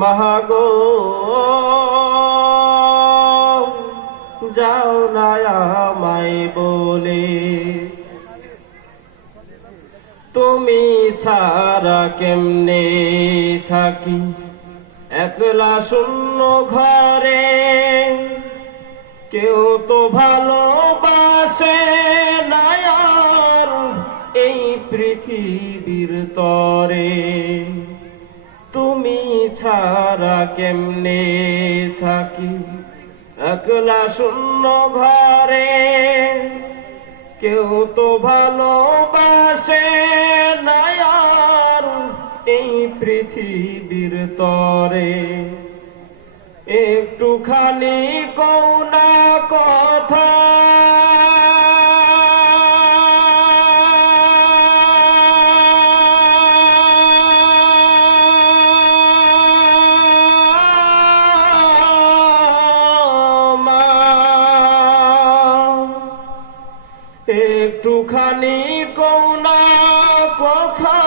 মাগো যাও না আমায় বলে, তুমি ছাড়া কেমনে থাকি একলা শূন্য ঘরে, কেউ তো ভালোবাসে না আর এই পৃথিবীর তরে, তুমি ছাড়া কেমনে থাকি একলা শূন্য ঘরে, কেউ তো ভালোবাসে না আর এই পৃথিবীর তরে, একটুখানি কওনা কথা একটুখানি কওনা কথা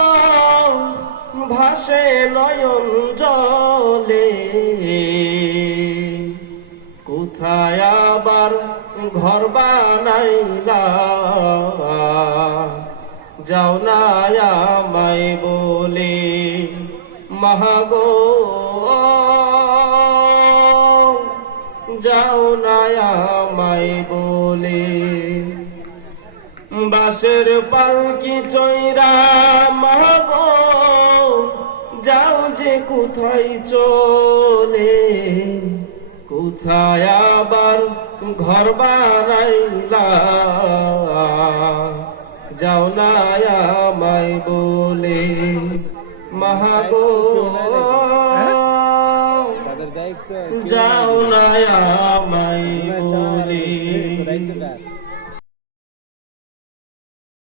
ভাসে নয়ন জলে, কোথায় আবার ঘর বানাইলা যাও না আমায় বলে, মাগো যাও না আমায় বলে, বাঁশের পালকি চৈরা মাগো যাও যে কোথায় চলে, কোথায় আবার ঘর বানাইলা যাও না আমায় বলে, মাগো যাও না আমায়